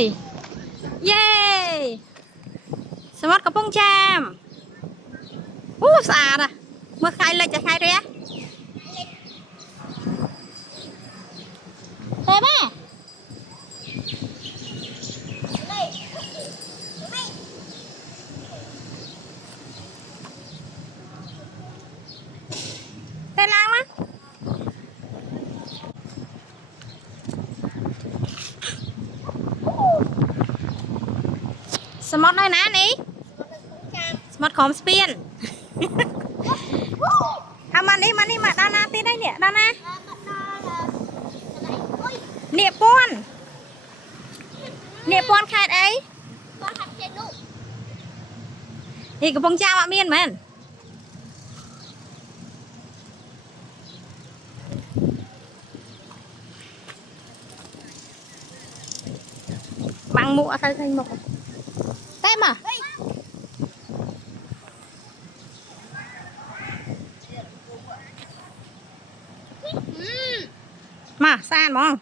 ยเย้สมมติกระปุงแจมสะอาดอ่ะเมื่อใครเลยจะใครเรียเต้แม่เต้ล้างมั้ยสมมติหน่อยนะนี่สมมติของสเปียนทำมันนี่มาด้านหน้าตีได้เนี่ยด้านหน้าเนี่ยป้อนใครไอ้นี่กระปงเจ้าอะเมียนเหมือนบังมุอะไรกันหมดเต้มามาซ่านมอง